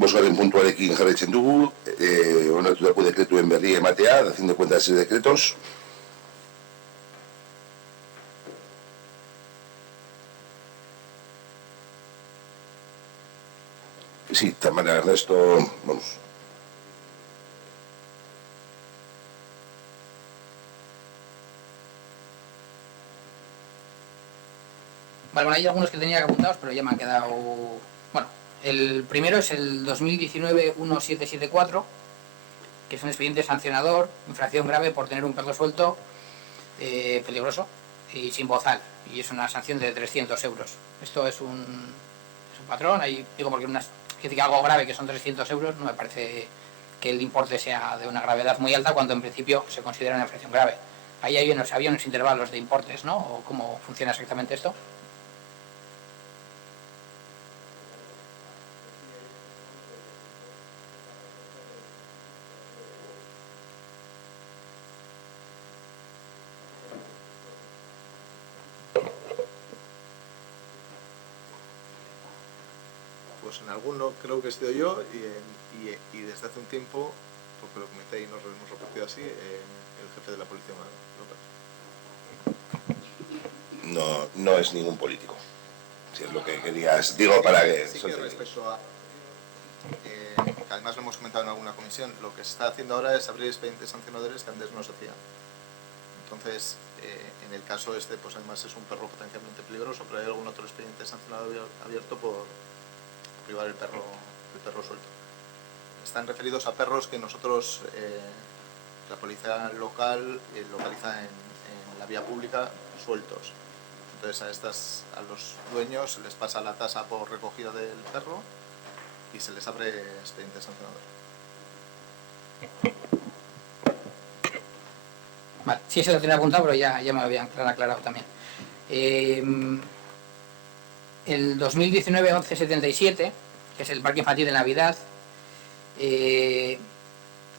bosgaren puntuarekin jarraitzen dugu, onartutako dekretuen berri ematea, haciendo cuenta de esos decretos. Sí, también Ernesto, vamos. Vale, bueno, hay algunos que tenía que apuntados, pero ya me han quedado... Bueno, el primero es el 2019-1774, que es un expediente sancionador, infracción grave por tener un perro suelto, peligroso y sin bozal, y es una sanción de 300 euros. Esto es un patrón, ahí digo porque que algo grave que son 300 euros, no me parece que el importe sea de una gravedad muy alta cuando en principio se considera una infracción grave. Ahí había unos intervalos de importes, ¿no? ¿O cómo funciona exactamente esto? Pues en alguno creo que estoy yo y desde hace un tiempo, porque lo comenté y nos lo hemos repetido así, el jefe de la policía local. No es ningún político. Si es lo que querías, digo para que... Sí, que respecto a... que además lo hemos comentado en alguna comisión, lo que se está haciendo ahora es abrir expedientes sancionadores que antes no se hacían. Entonces, en el caso este, pues además es un perro potencialmente peligroso, pero hay algún otro expediente sancionado abierto por privar el perro suelto. Están referidos a perros que nosotros, la policía local, localiza en la vía pública sueltos. Entonces a los dueños se les pasa la tasa por recogida del perro y se les abre expediente sancionador. Vale, sí, eso lo tenía apuntado, pero ya me lo habían aclarado también. El 2019-1177, que es el Parque Infantil de Navidad,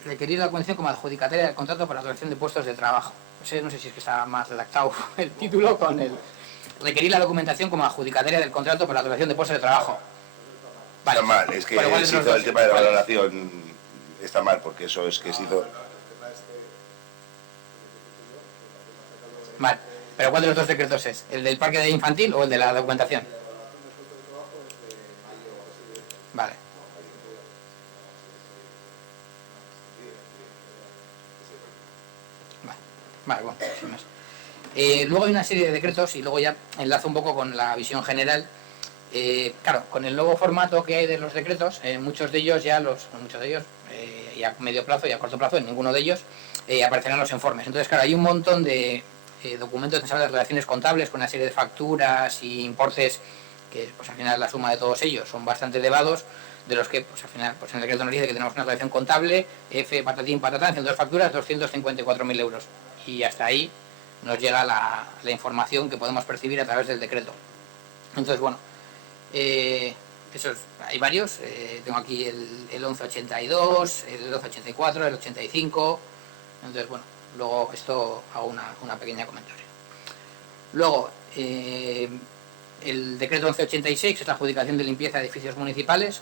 requerir la condición como adjudicataria del contrato para la dotación de puestos de trabajo. No sé si es que está más redactado el título con el... Requerir la documentación como adjudicataria del contrato para la dotación de puestos de trabajo. Vale. Está mal, es que se hizo el tema de la valoración, está mal, porque eso es que se hizo... Vale, pero ¿cuál de los dos decretos es? ¿El del parque infantil o el de la documentación? Vale. Vale, bueno, sin más. Luego hay una serie de decretos y luego ya enlazo un poco con la visión general. Claro, con el nuevo formato que hay de los decretos, muchos de ellos, y a medio plazo y a corto plazo, en ninguno de ellos, aparecerán los informes. Entonces, claro, hay un montón de documentos que de relaciones contables con una serie de facturas y importes que, pues al final, la suma de todos ellos son bastante elevados, de los que, pues al final, pues en el decreto nos dice que tenemos una relación contable, F, patatín, patatán, haciendo dos facturas, 254.000 euros. Y hasta ahí nos llega la información que podemos percibir a través del decreto. Entonces, bueno, hay varios. Tengo aquí el 1182, el 1284, el 85. Entonces, bueno, luego esto hago una pequeña comentario. Luego, el decreto 1186 es la adjudicación de limpieza de edificios municipales,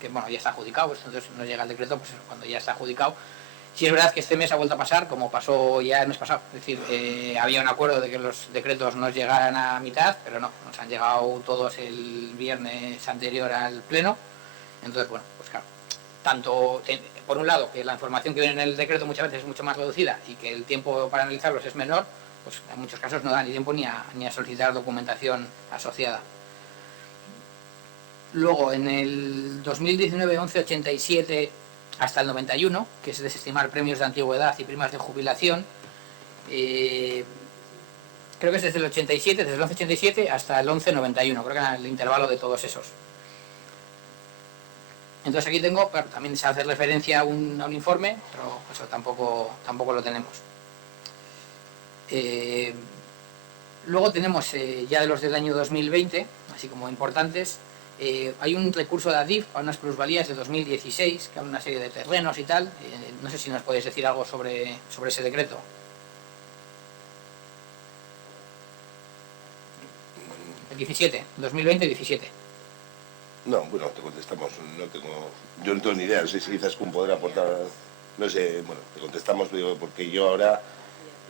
que bueno, ya está adjudicado, entonces nos llega el decreto pues cuando ya está adjudicado. Sí es verdad que este mes ha vuelto a pasar, como pasó ya el mes pasado, es decir, había un acuerdo de que los decretos nos llegaran a mitad, pero no, nos han llegado todos el viernes anterior al pleno. Entonces, bueno, pues claro, tanto por un lado que la información que viene en el decreto muchas veces es mucho más reducida y que el tiempo para analizarlos es menor, pues en muchos casos no da ni tiempo ni a solicitar documentación asociada. Luego, en el 2019-1187 hasta el 91, que es desestimar premios de antigüedad y primas de jubilación, creo que es desde el 87, desde el 1187 hasta el 1191, creo que era el intervalo de todos esos. Entonces aquí tengo, claro, también se hace referencia a un informe, pero eso tampoco lo tenemos. Luego tenemos ya de los del año 2020, así como importantes. Hay un recurso de ADIF a unas plusvalías de 2016, que hay una serie de terrenos y tal. No sé si nos podéis decir algo sobre ese decreto. El 17, 2020-17. No, bueno, te contestamos, yo no tengo ni idea, no sé si Izaskun podrá aportar, no sé, bueno, te contestamos, digo, porque yo ahora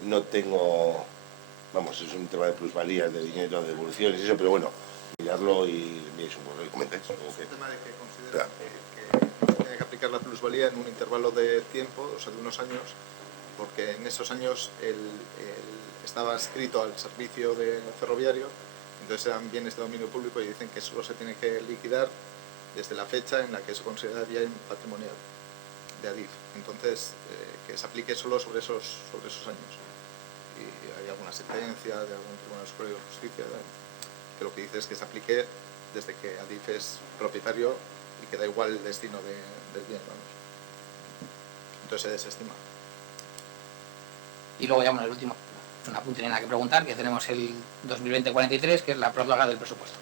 no tengo, vamos, es un tema de plusvalías, de dinero, de devoluciones y eso, pero bueno, mirarlo y enviáis un correo y comentáis. Es el tema de que consideran que se tiene que aplicar la plusvalía en un intervalo de tiempo, o sea, de unos años, porque en esos años estaba adscrito al servicio de ferroviario, entonces eran bienes de dominio público y dicen que solo se tiene que liquidar desde la fecha en la que se considera bien patrimonial de Adif. Entonces, que se aplique solo sobre esos años. Y hay alguna sentencia de algún tribunal superior de justicia que lo que dice es que se aplique desde que Adif es propietario y que da igual el destino del bien, vamos. Entonces se desestima. Y luego ya, bueno, el último, una punta nada que preguntar, que tenemos el 2020-43, que es la prórroga del presupuesto.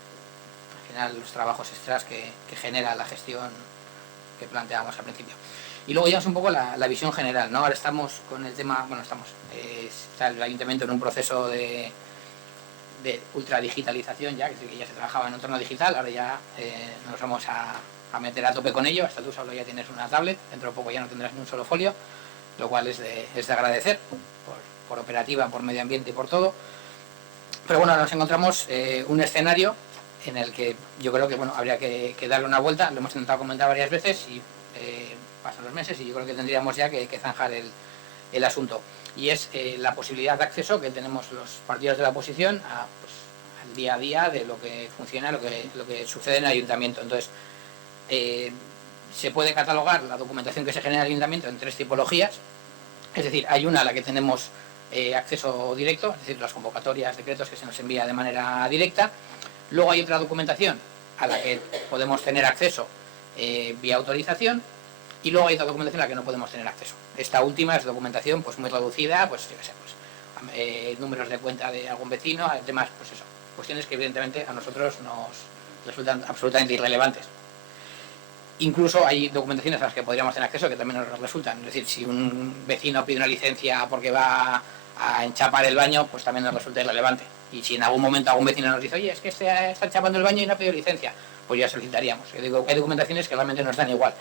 Al final, los trabajos extras que genera la gestión que planteábamos al principio. Y luego ya es un poco la visión general, ¿no? Ahora estamos con el tema, bueno, está el Ayuntamiento en un proceso de ultradigitalización ya, que ya se trabajaba en entorno digital, ahora ya nos vamos a meter a tope con ello. Hasta tú solo ya tienes una tablet, dentro de poco ya no tendrás ni un solo folio, lo cual es de agradecer por operativa, por medio ambiente y por todo. Pero bueno, nos encontramos un escenario en el que yo creo que bueno, habría que darle una vuelta. Lo hemos intentado comentar varias veces y pasan los meses y yo creo que tendríamos ya que zanjar el asunto. Y es la posibilidad de acceso que tenemos los partidos de la oposición al día a día de lo que funciona, lo que sucede en el ayuntamiento. Entonces, se puede catalogar la documentación que se genera en el ayuntamiento en tres tipologías. Es decir, hay una a la que tenemos acceso directo, es decir, las convocatorias, decretos que se nos envía de manera directa. Luego hay otra documentación a la que podemos tener acceso vía autorización. Y luego hay otra documentación a la que no podemos tener acceso. Esta última es documentación pues muy reducida, pues yo qué sé, números de cuenta de algún vecino, además, pues eso, cuestiones que evidentemente a nosotros nos resultan absolutamente irrelevantes. Incluso hay documentaciones a las que podríamos tener acceso que también nos resultan. Es decir, si un vecino pide una licencia porque va a enchapar el baño, pues también nos resulta irrelevante. Y si en algún momento algún vecino nos dice, oye, es que está enchapando el baño y no ha pedido licencia, pues ya solicitaríamos. Yo digo, hay documentaciones que realmente nos dan igual.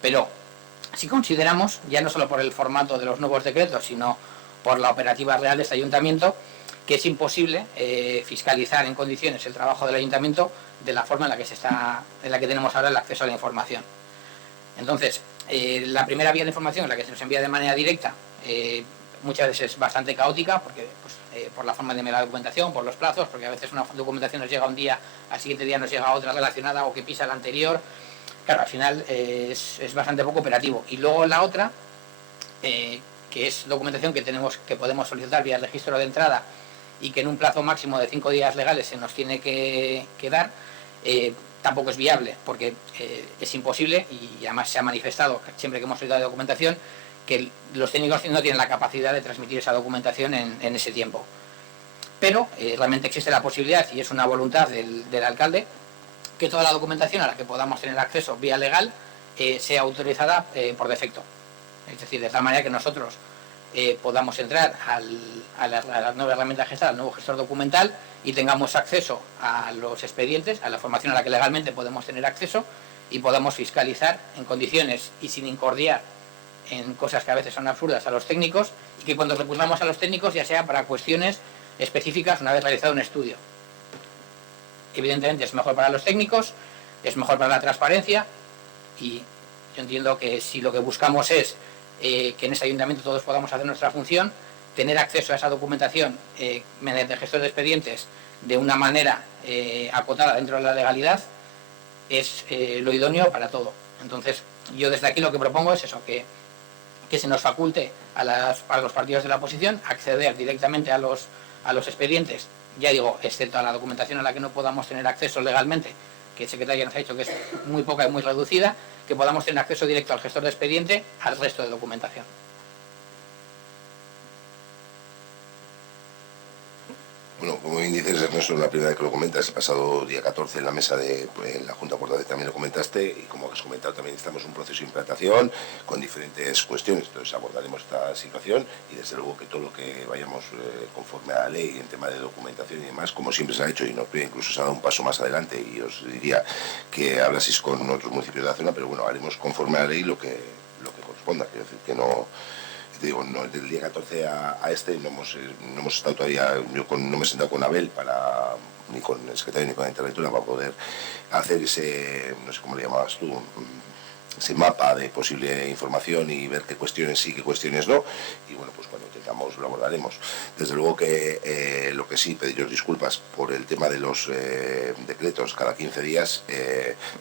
Pero si consideramos, ya no solo por el formato de los nuevos decretos, sino por la operativa real de este ayuntamiento, que es imposible fiscalizar en condiciones el trabajo del ayuntamiento de la forma en la que tenemos ahora el acceso a la información. Entonces, la primera vía de información, la que se nos envía de manera directa, muchas veces es bastante caótica, porque por la forma de la documentación, por los plazos, porque a veces una documentación nos llega un día, al siguiente día nos llega otra relacionada o que pisa la anterior. Claro, al final es bastante poco operativo. Y luego la otra, que es documentación que podemos solicitar vía registro de entrada y que en un plazo máximo de 5 días legales se nos tiene que dar, tampoco es viable, porque es imposible, y además se ha manifestado siempre que hemos solicitado documentación, que los técnicos no tienen la capacidad de transmitir esa documentación en ese tiempo. Pero realmente existe la posibilidad, y es una voluntad del alcalde, que toda la documentación a la que podamos tener acceso vía legal sea autorizada por defecto. Es decir, de tal manera que nosotros podamos entrar a la nueva herramienta gestal, al nuevo gestor documental, y tengamos acceso a los expedientes, a la información a la que legalmente podemos tener acceso, y podamos fiscalizar en condiciones y sin incordiar en cosas que a veces son absurdas a los técnicos, y que cuando recurramos a los técnicos ya sea para cuestiones específicas una vez realizado un estudio. Evidentemente es mejor para los técnicos, es mejor para la transparencia, y yo entiendo que si lo que buscamos es que en este ayuntamiento todos podamos hacer nuestra función, tener acceso a esa documentación mediante el gestor de expedientes de una manera acotada dentro de la legalidad es lo idóneo para todo. Entonces yo desde aquí lo que propongo es eso, que se nos faculte a los partidos de la oposición acceder directamente a los expedientes, ya digo, excepto a la documentación a la que no podamos tener acceso legalmente, que el secretario nos ha dicho que es muy poca y muy reducida, que podamos tener acceso directo al gestor de expediente al resto de documentación. Bueno, como bien dices, Ernesto, la primera vez que lo comentas, el pasado día 14 en la mesa en la Junta Portavoz también lo comentaste, y como has comentado también estamos en un proceso de implantación con diferentes cuestiones, entonces abordaremos esta situación y desde luego que todo lo que vayamos conforme a la ley en tema de documentación y demás, como siempre se ha hecho, y no, incluso se ha dado un paso más adelante, y os diría que hablaseis con otros municipios de la zona, pero bueno, haremos conforme a la ley lo que corresponda, quiero decir que no... Te digo, no, del día 14 a este no hemos estado todavía, no me he sentado con Abel ni con el secretario ni con la interventura para poder hacer ese, no sé cómo le llamabas tú, ese mapa de posible información y ver qué cuestiones sí, qué cuestiones no, y bueno, pues cuando tengamos lo abordaremos. Desde luego que lo que sí, pediros disculpas por el tema de los decretos cada 15 días,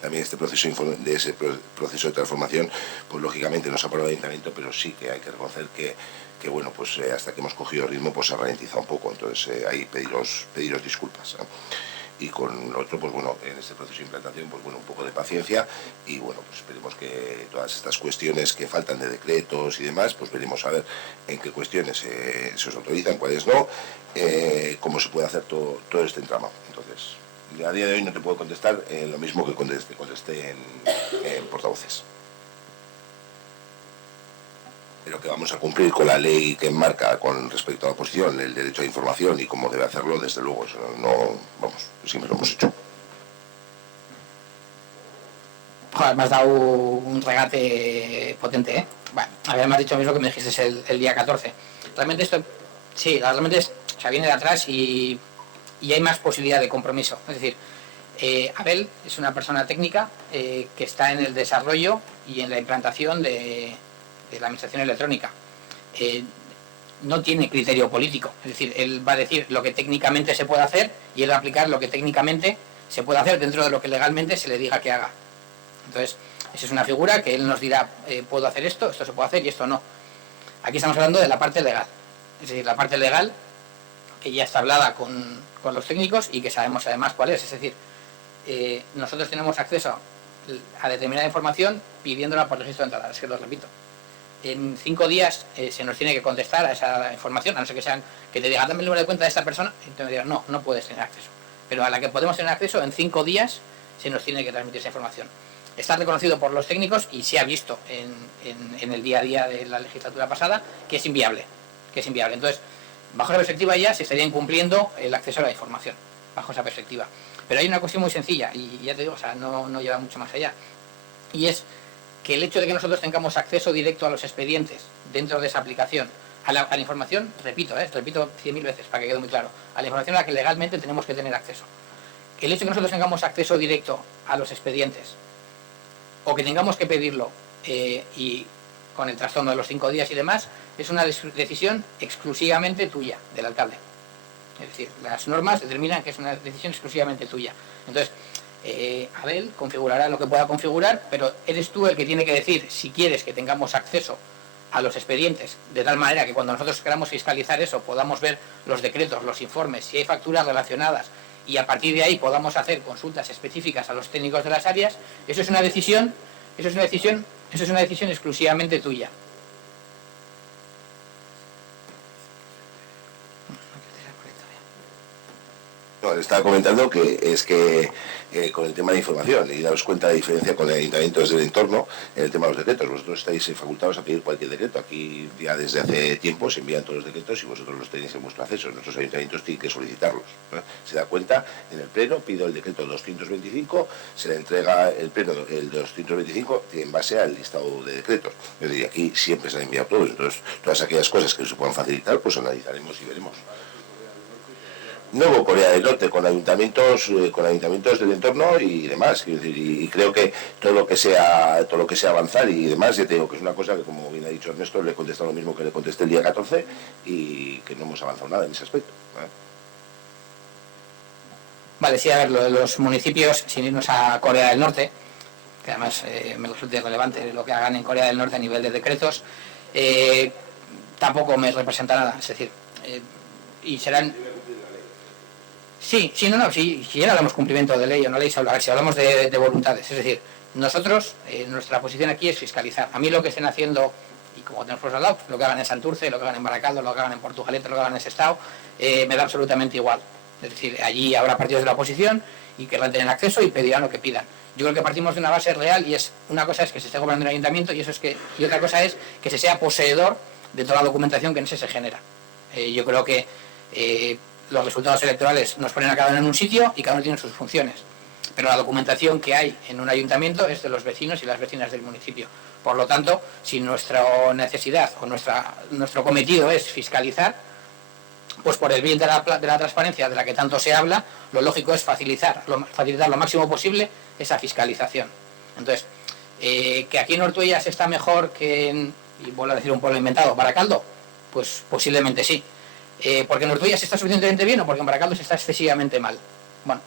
también este proceso de ese proceso de transformación, pues lógicamente nos ha parado el ayuntamiento, pero sí que hay que reconocer que bueno, pues hasta que hemos cogido ritmo, pues se ha ralentizado un poco, entonces ahí pediros disculpas, ¿eh? Y con lo otro, pues bueno, en este proceso de implantación, pues bueno, un poco de paciencia y bueno, pues esperemos que todas estas cuestiones que faltan de decretos y demás, pues veremos a ver en qué cuestiones se os autorizan, cuáles no, cómo se puede hacer todo este entramado. Entonces, a día de hoy no te puedo contestar lo mismo que contesté en portavoces. Pero que vamos a cumplir con la ley que enmarca con respecto a la oposición el derecho a información y cómo debe hacerlo, desde luego, eso no, vamos, siempre lo hemos hecho. Joder, me has dado un regate potente, ¿eh? Bueno, me has dicho mismo que me dijiste el día 14. Realmente esto, sí, realmente o sea, viene de atrás y hay más posibilidad de compromiso. Es decir, Abel es una persona técnica que está en el desarrollo y en la implantación de la administración electrónica. No tiene criterio político, es decir, él va a decir lo que técnicamente se puede hacer y él va a aplicar lo que técnicamente se puede hacer dentro de lo que legalmente se le diga que haga. Entonces, esa es una figura que él nos dirá, puedo hacer esto se puede hacer y esto no. Aquí estamos hablando de la parte legal, es decir, la parte legal que ya está hablada con los técnicos y que sabemos además cuál es. Es decir, nosotros tenemos acceso a determinada información pidiéndola por registro de entradas, que lo repito. En 5 días se nos tiene que contestar a esa información, a no ser que te diga, dame el número de cuenta de esta persona, y te me digan, no puedes tener acceso. Pero a la que podemos tener acceso, en 5 días se nos tiene que transmitir esa información. Está reconocido por los técnicos y se ha visto en el día a día de la legislatura pasada que es inviable. Entonces, bajo esa perspectiva ya se estaría incumpliendo el acceso a la información, bajo esa perspectiva. Pero hay una cuestión muy sencilla, y ya te digo, o sea, no lleva mucho más allá, y es que el hecho de que nosotros tengamos acceso directo a los expedientes dentro de esa aplicación, a la información, repito 100.000 veces para que quede muy claro, a la información a la que legalmente tenemos que tener acceso. El hecho de que nosotros tengamos acceso directo a los expedientes, o que tengamos que pedirlo, y con el trastorno de los 5 días y demás, es una decisión exclusivamente tuya, del alcalde. Es decir, las normas determinan que es una decisión exclusivamente tuya. Entonces, Abel configurará lo que pueda configurar, pero eres tú el que tiene que decir si quieres que tengamos acceso a los expedientes, de tal manera que cuando nosotros queramos fiscalizar eso podamos ver los decretos, los informes, si hay facturas relacionadas, y a partir de ahí podamos hacer consultas específicas a los técnicos de las áreas. Eso es una decisión exclusivamente tuya. No, le estaba comentando que es que con el tema de información, y daros cuenta de la diferencia con ayuntamientos del entorno en el tema de los decretos. Vosotros estáis facultados a pedir cualquier decreto. Aquí ya desde hace tiempo se envían todos los decretos y vosotros los tenéis en vuestro acceso. Nuestros ayuntamientos tienen que solicitarlos, ¿no? Se da cuenta en el pleno, pido el decreto 225, se le entrega el pleno el 225 en base al listado de decretos. Es decir, aquí siempre se han enviado todos. Entonces, todas aquellas cosas que se puedan facilitar, pues analizaremos y veremos. Nuevo Corea del Norte, con ayuntamientos del entorno y demás, y creo que todo lo que sea avanzar y demás, ya te digo que es una cosa que, como bien ha dicho Ernesto, le he contestado lo mismo que le contesté el día 14 y que no hemos avanzado nada en ese aspecto, ¿eh? Vale, sí, a ver, lo de los municipios, sin irnos a Corea del Norte, que además me resulta irrelevante lo que hagan en Corea del Norte a nivel de decretos, tampoco me representa nada, es decir, y serán... Sí, si ya hablamos cumplimiento de ley o no ley, a ver, si hablamos de voluntades, es decir, nosotros, nuestra posición aquí es fiscalizar. A mí lo que estén haciendo y como tenemos por al lado, pues lo que hagan en Santurce, lo que hagan en Baracaldo, lo que hagan en Portugalete, lo que hagan en Sestao, me da absolutamente igual. Es decir, allí habrá partidos de la oposición y querrán tener acceso y pedirán lo que pidan. Yo creo que partimos de una base real y una cosa es que se esté gobernando en el ayuntamiento y otra cosa es que se sea poseedor de toda la documentación que en ese se genera. Yo creo que los resultados electorales nos ponen a cada uno en un sitio y cada uno tiene sus funciones. Pero la documentación que hay en un ayuntamiento es de los vecinos y las vecinas del municipio. Por lo tanto, si nuestra necesidad o nuestro cometido es fiscalizar, pues por el bien de la transparencia de la que tanto se habla, lo lógico es facilitar lo máximo posible esa fiscalización. Entonces, que aquí en Ortuellas está mejor que en, y vuelvo a decir un pueblo inventado, Baracaldo, pues posiblemente sí. ¿Porque en Ortuellas se está suficientemente bien o porque en Baracaldo se está excesivamente mal? Bueno,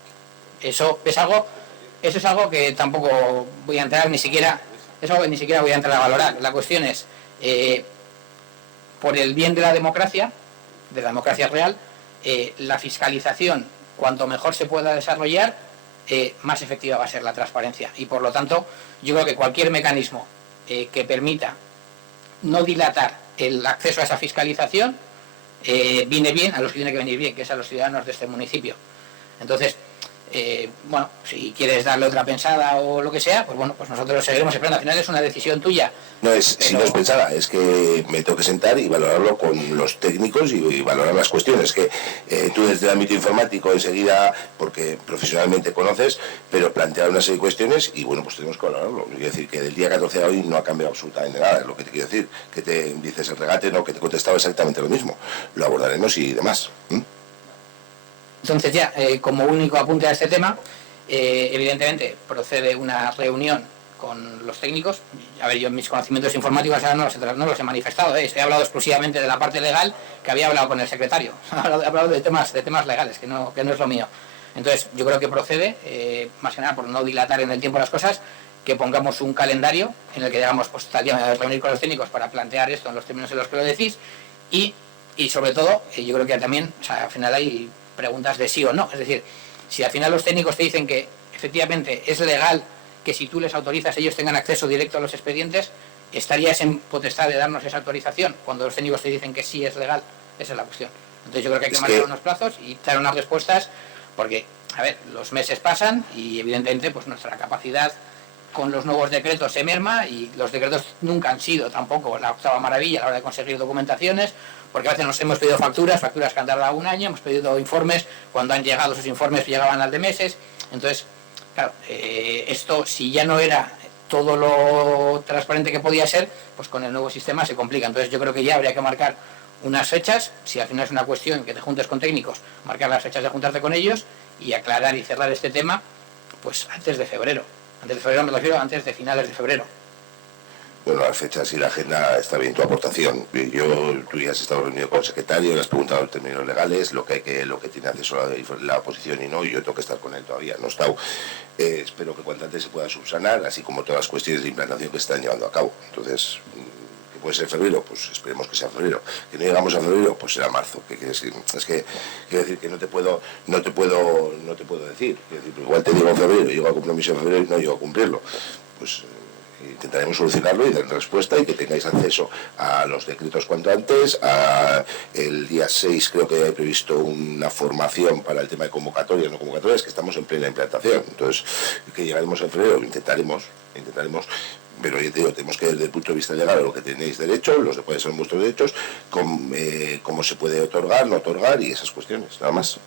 eso es algo que tampoco voy a entrar ni siquiera voy a entrar a valorar. La cuestión es, por el bien de la democracia real, la fiscalización, cuanto mejor se pueda desarrollar, más efectiva va a ser la transparencia. Y por lo tanto, yo creo que cualquier mecanismo que permita no dilatar el acceso a esa fiscalización, viene bien a los que tiene que venir bien, que es a los ciudadanos de este municipio. Entonces, bueno, si quieres darle otra pensada o lo que sea, pues bueno, pues nosotros seguiremos esperando. Al final es una decisión tuya. No es, pero... Si no es pensada, es que me tengo que sentar y valorarlo con los técnicos y valorar las cuestiones. Que tú desde el ámbito informático enseguida, porque profesionalmente conoces, pero plantear una serie de cuestiones y bueno, pues tenemos que valorarlo. Quiero decir que del día 14 a hoy no ha cambiado absolutamente nada, es lo que te quiero decir. Que te dices el regate, no, que te he contestado exactamente lo mismo. Lo abordaremos y demás. Entonces ya, como único apunte a este tema, evidentemente procede una reunión con los técnicos. A ver, yo en mis conocimientos informáticos ahora no los he manifestado, he hablado exclusivamente de la parte legal, que había hablado con el secretario. He hablado de temas legales, que no es lo mío. Entonces, yo creo que procede, más que nada por no dilatar en el tiempo las cosas, que pongamos un calendario en el que digamos, pues tal día me voy a reunir con los técnicos para plantear esto en los términos en los que lo decís, y sobre todo, yo creo que también, o sea, al final hay preguntas de sí o no. Es decir, si al final los técnicos te dicen que efectivamente es legal que si tú les autorizas ellos tengan acceso directo a los expedientes, ¿estarías en potestad de darnos esa autorización cuando los técnicos te dicen que sí es legal? Esa es la cuestión. Entonces yo creo que hay que marcar unos plazos y dar unas respuestas, porque, a ver, los meses pasan y evidentemente pues nuestra capacidad con los nuevos decretos se merma y los decretos nunca han sido tampoco la octava maravilla a la hora de conseguir documentaciones, porque a veces nos hemos pedido facturas que han tardado un año, hemos pedido informes, cuando han llegado esos informes llegaban al de meses. Entonces, claro, esto si ya no era todo lo transparente que podía ser, pues con el nuevo sistema se complica. Entonces yo creo que ya habría que marcar unas fechas, si al final es una cuestión que te juntes con técnicos, marcar las fechas de juntarte con ellos y aclarar y cerrar este tema pues antes de febrero. Antes de febrero me refiero, antes de finales de febrero. Bueno, las fechas y la agenda está bien tu aportación. Tú ya has estado reunido con el secretario, le has preguntado los términos legales, lo que tiene acceso a la oposición y no, y yo tengo que estar con él todavía, no he estado. Espero que cuanto antes se pueda subsanar, así como todas las cuestiones de implantación que se están llevando a cabo. Entonces, ¿que puede ser febrero? Pues esperemos que sea febrero. Que no llegamos a febrero, pues será marzo. Es que quiero decir que no te puedo decir. Igual te digo en febrero, llego a compromiso en febrero y no llego a cumplirlo. Pues intentaremos solucionarlo y dar respuesta y que tengáis acceso a los decretos cuanto antes. El día 6 creo que hay previsto una formación para el tema de convocatorias, no convocatorias, que estamos en plena implantación. Entonces, que llegaremos en febrero, intentaremos, pero yo te digo, tenemos que desde el punto de vista legal a lo que tenéis derecho, los de cuáles son vuestros derechos, cómo se puede otorgar, no otorgar y esas cuestiones, nada más.